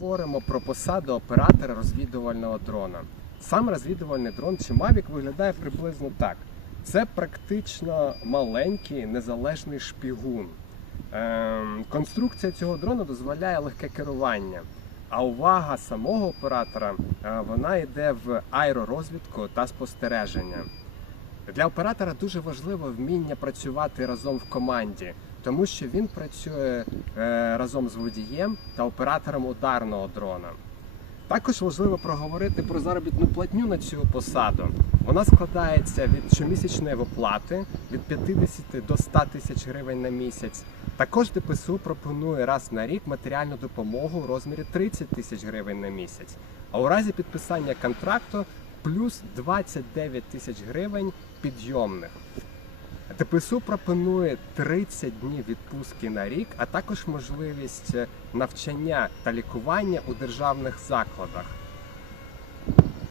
Говоримо про посаду оператора розвідувального дрона. Сам розвідувальний дрон чи Mavic виглядає приблизно так. Це практично маленький незалежний шпігун. Ем, конструкція цього дрона дозволяє легке керування. А увага самого оператора е, вона йде в аеророзвідку та спостереження. Для оператора дуже важливо вміння працювати разом в команді, тому що він працює е, разом з водієм та оператором ударного дрона. Також важливо проговорити про заробітну платню на цю посаду. Вона складається від щомісячної виплати від 50 до 100 тисяч гривень на місяць. Також ДПСУ пропонує раз на рік матеріальну допомогу у розмірі 30 тисяч гривень на місяць. А у разі підписання контракту плюс 29 тисяч гривень підйомних. ТПСУ пропонує 30 днів відпустки на рік, а також можливість навчання та лікування у державних закладах.